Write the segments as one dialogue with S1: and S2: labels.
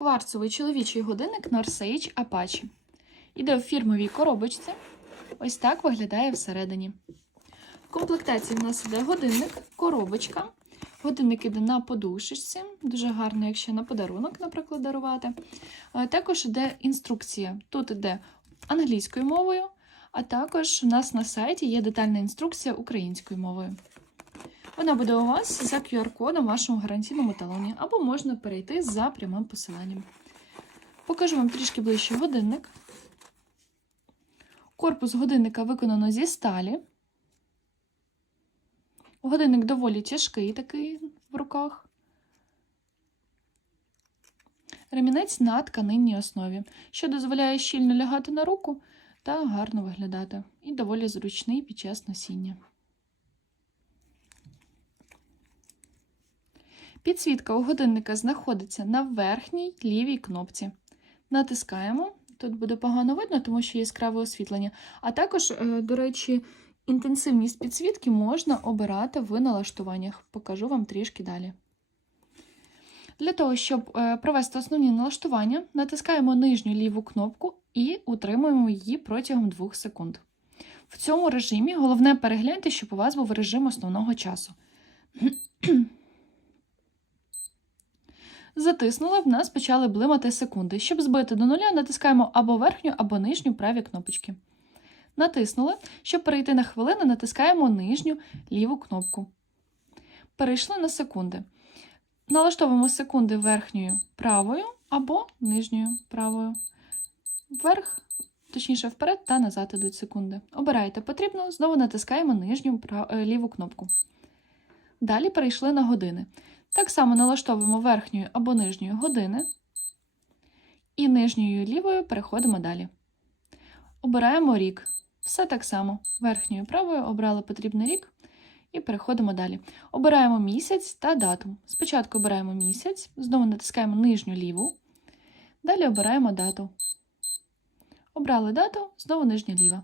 S1: Кварцевий чоловічий годинник Norsage Apache. Іде в фірмовій коробочці. Ось так виглядає всередині. В комплектації в нас іде годинник, коробочка. Годинник іде на подушечці, дуже гарно, якщо на подарунок, наприклад, дарувати. Також іде інструкція. Тут іде англійською мовою, а також у нас на сайті є детальна інструкція українською мовою. Вона буде у вас за QR-кодом в вашому гарантійному талоні, або можна перейти за прямим посиланням. Покажу вам трішки ближче годинник. Корпус годинника виконано зі сталі. Годинник доволі тяжкий такий в руках. Ремінець на тканинній основі, що дозволяє щільно лягати на руку та гарно виглядати. І доволі зручний під час носіння. Підсвітка у годинника знаходиться на верхній лівій кнопці. Натискаємо. Тут буде погано видно, тому що яскраве освітлення. А також, е, до речі, інтенсивність підсвітки можна обирати в налаштуваннях. Покажу вам трішки далі. Для того, щоб е, провести основні налаштування, натискаємо нижню ліву кнопку і утримуємо її протягом 2 секунд. В цьому режимі головне перегляньте, щоб у вас був режим основного часу. Затиснули, в нас почали блимати секунди. Щоб збити до нуля, натискаємо або верхню, або нижню праві кнопочки. Натиснули. Щоб перейти на хвилини, натискаємо нижню ліву кнопку. Перейшли на секунди. Налаштовуємо секунди верхньою правою або нижньою правою. Вверх, точніше, вперед та назад ідуть секунди. Обираєте потрібно, знову натискаємо нижню прав... е, ліву кнопку. Далі перейшли на години. Так само налаштовуємо верхньою або нижньою години. І нижньою лівою переходимо далі. Обираємо рік. Все так само. Верхньою правою обрали потрібний рік і переходимо далі. Обираємо місяць та дату. Спочатку обираємо місяць, знову натискаємо нижню ліву. Далі обираємо дату. Обрали дату, знову нижня ліва.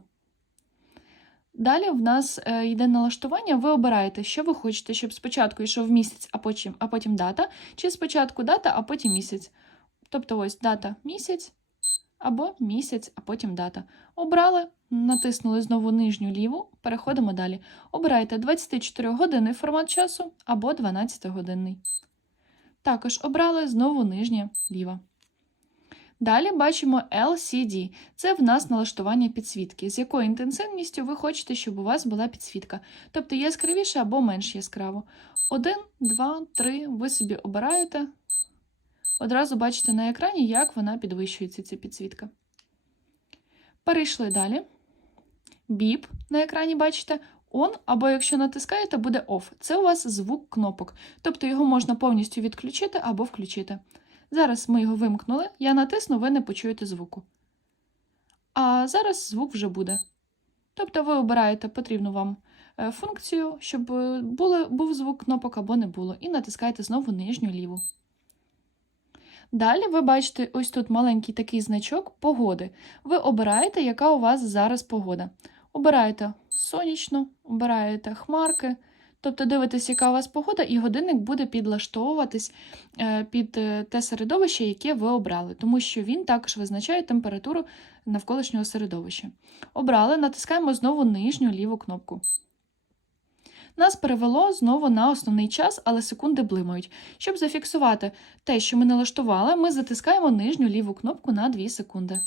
S1: Далі в нас е, йде налаштування. Ви обираєте, що ви хочете, щоб спочатку йшов місяць, а потім, а потім дата, чи спочатку дата, а потім місяць. Тобто ось дата місяць, або місяць, а потім дата. Обрали, натиснули знову нижню ліву, переходимо далі. Обирайте 24 години формат часу або 12 годинний. Також обрали знову нижня ліва. Далі бачимо LCD. Це в нас налаштування підсвітки, з якою інтенсивністю ви хочете, щоб у вас була підсвітка. Тобто яскравіше або менш яскраво. 1, 2, 3. Ви собі обираєте. Одразу бачите на екрані, як вона підвищується, ця підсвітка. Перейшли далі. Біп на екрані бачите. On, або якщо натискаєте, буде OFF. Це у вас звук кнопок. Тобто його можна повністю відключити або включити. Зараз ми його вимкнули, я натисну, ви не почуєте звуку. А зараз звук вже буде. Тобто ви обираєте потрібну вам е, функцію, щоб е, були, був звук кнопок або не було, і натискаєте знову нижню ліву. Далі ви бачите ось тут маленький такий значок погоди. Ви обираєте, яка у вас зараз погода. Обираєте сонячну, обираєте хмарки. Тобто дивитесь, яка у вас погода, і годинник буде підлаштовуватись е, під е, те середовище, яке ви обрали, тому що він також визначає температуру навколишнього середовища. Обрали, натискаємо знову нижню ліву кнопку. Нас перевело знову на основний час, але секунди блимають. Щоб зафіксувати те, що ми налаштували, ми затискаємо нижню ліву кнопку на 2 секунди.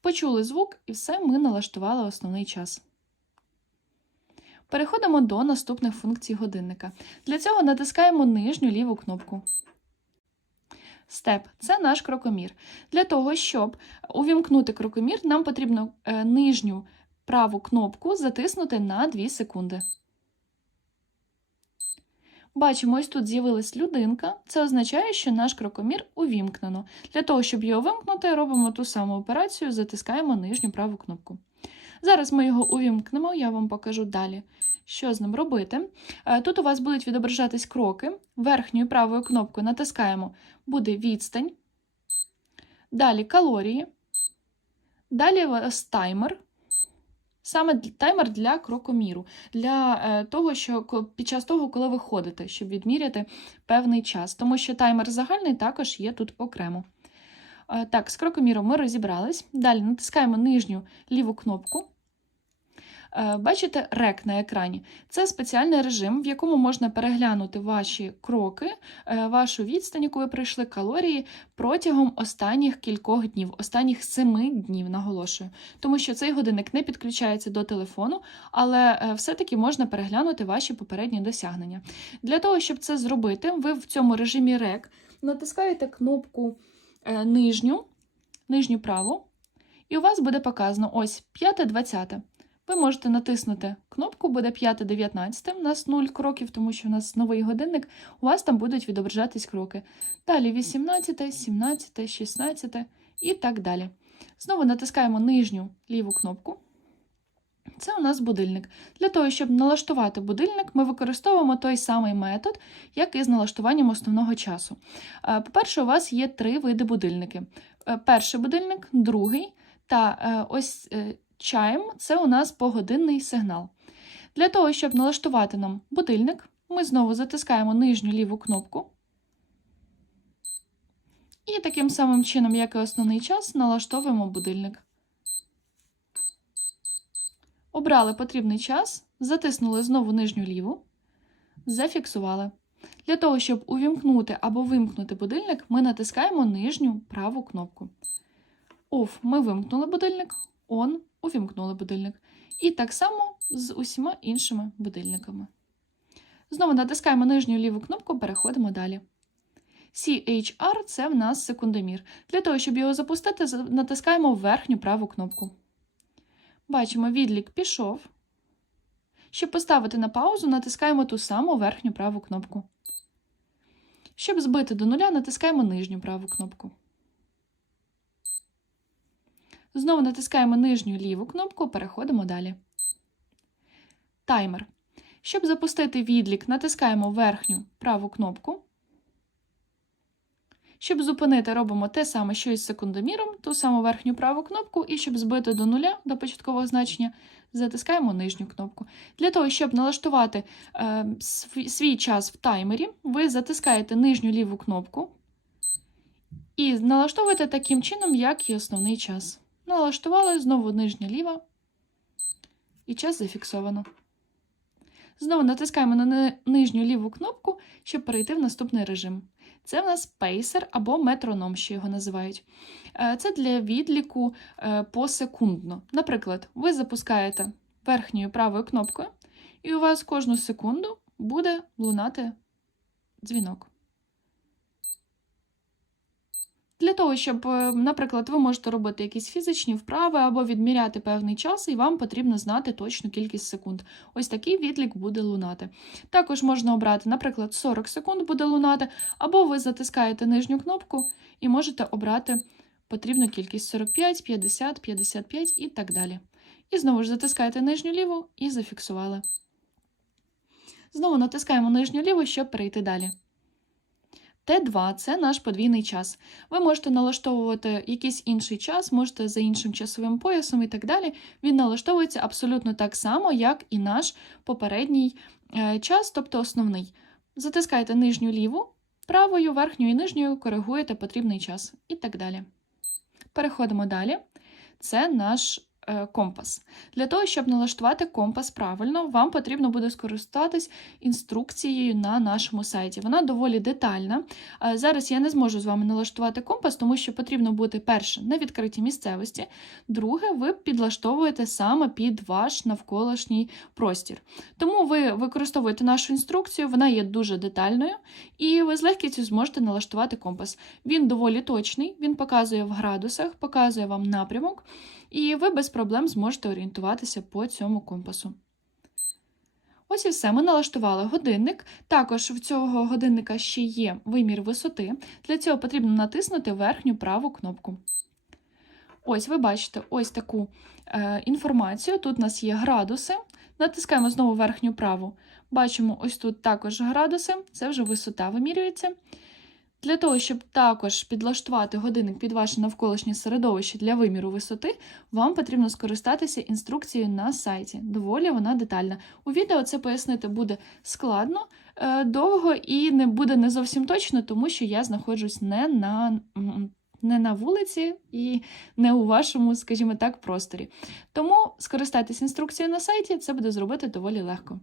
S1: Почули звук, і все, ми налаштували основний час. Переходимо до наступних функцій годинника. Для цього натискаємо нижню ліву кнопку. Степ це наш крокомір. Для того, щоб увімкнути крокомір, нам потрібно е, нижню праву кнопку затиснути на 2 секунди. Бачимо, ось тут з'явилась людинка. Це означає, що наш крокомір увімкнено. Для того, щоб його вимкнути, робимо ту саму операцію, затискаємо нижню праву кнопку. Зараз ми його увімкнемо, я вам покажу далі, що з ним робити. Е, Тут у вас будуть відображатись кроки. Верхньою правою кнопкою натискаємо буде відстань. Далі калорії. Далі у вас таймер. Саме таймер для крокоміру, для е, того, що під час того, коли ви ходите, щоб відміряти певний час, тому що таймер загальний також є тут окремо. Е, Так, з крокоміром ми розібрались. Далі натискаємо нижню ліву кнопку. Е, Бачите рек на екрані. Це спеціальний режим, в якому можна переглянути ваші кроки, е, вашу відстань, яку ви пройшли, калорії протягом останніх кількох днів, останніх семи днів, наголошую. Тому що цей годинник не підключається до телефону, але е, все-таки можна переглянути ваші попередні досягнення. Для того, щоб це зробити, ви в цьому режимі рек натискаєте кнопку нижню, нижню праву, і у вас буде показано ось 5-20. Ви можете натиснути кнопку, буде 5-19, у нас 0 кроків, тому що у нас новий годинник, у вас там будуть відображатись кроки. Далі 18, 17, 16 і так далі. Знову натискаємо нижню ліву кнопку. Це у нас будильник. Для того, щоб налаштувати будильник, ми використовуємо той самий метод, як і з налаштуванням основного часу. Е, По-перше, у вас є три види будильники: Е, перший будильник, другий та е, ось чайм це у нас погодинний сигнал. Для того, щоб налаштувати нам будильник, ми знову затискаємо нижню ліву кнопку. І таким самим чином, як і основний час, налаштовуємо будильник. Обрали потрібний час, затиснули знову нижню ліву, зафіксували. Для того, щоб увімкнути або вимкнути будильник, ми натискаємо нижню праву кнопку. Off ми вимкнули будильник, On увімкнули будильник. І так само з усіма іншими будильниками. Знову натискаємо нижню ліву кнопку, переходимо далі. CHR це в нас секундомір. Для того, щоб його запустити, натискаємо верхню праву кнопку. Бачимо, відлік пішов. Щоб поставити на паузу, натискаємо ту саму верхню праву кнопку. Щоб збити до нуля, натискаємо нижню праву кнопку. Знову натискаємо нижню ліву кнопку, переходимо далі. Таймер. Щоб запустити відлік, натискаємо верхню праву кнопку. Щоб зупинити, робимо те саме, що і з секундоміром, ту саму верхню праву кнопку, і щоб збити до нуля до початкового значення, затискаємо нижню кнопку. Для того, щоб налаштувати е, свій, час в таймері, ви затискаєте нижню ліву кнопку і налаштовуєте таким чином, як і основний час. Налаштували знову нижня ліва, і час зафіксовано. Знову натискаємо на нижню ліву кнопку, щоб перейти в наступний режим. Це в нас пейсер або метроном, що його називають. Е, Це для відліку е, посекундно. Наприклад, ви запускаєте верхньою правою кнопкою, і у вас кожну секунду буде лунати дзвінок. Для того, щоб, е, наприклад, ви можете робити якісь фізичні вправи або відміряти певний час, і вам потрібно знати точну кількість секунд. Ось такий відлік буде лунати. Також можна обрати, наприклад, 40 секунд буде лунати, або ви затискаєте нижню кнопку і можете обрати потрібну кількість 45, 50, 55 і так далі. І знову ж затискаєте нижню ліву і зафіксували. Знову натискаємо нижню ліву, щоб перейти далі. Т2 це наш подвійний час. Ви можете налаштовувати якийсь інший час, можете за іншим часовим поясом і так далі. Він налаштовується абсолютно так само, як і наш попередній е, час, тобто основний. Затискаєте нижню ліву, правою, верхньою і нижньою коригуєте потрібний час і так далі. Переходимо далі. Це наш компас. Для того, щоб налаштувати компас правильно, вам потрібно буде скористатись інструкцією на нашому сайті. Вона доволі детальна. Е, Зараз я не зможу з вами налаштувати компас, тому що потрібно бути перше на відкритій місцевості. Друге, ви підлаштовуєте саме під ваш навколишній простір. Тому ви використовуєте нашу інструкцію, вона є дуже детальною, і ви з легкістю зможете налаштувати компас. Він доволі точний, він показує в градусах, показує вам напрямок, і ви без проблем зможете орієнтуватися по цьому компасу. Ось і все. Ми налаштували годинник. Також в цього годинника ще є вимір висоти. Для цього потрібно натиснути верхню праву кнопку. Ось ви бачите ось таку е, інформацію. Тут у нас є градуси. Натискаємо знову верхню праву. Бачимо, ось тут також градуси, це вже висота вимірюється. Для того, щоб також підлаштувати годинник під ваше навколишнє середовище для виміру висоти, вам потрібно скористатися інструкцією на сайті. Доволі вона детальна. У відео це пояснити буде складно, е, довго і не буде не зовсім точно, тому що я знаходжусь не на, не на вулиці і не у вашому, скажімо так, просторі. Тому скористайтесь інструкцією на сайті, це буде зробити доволі легко.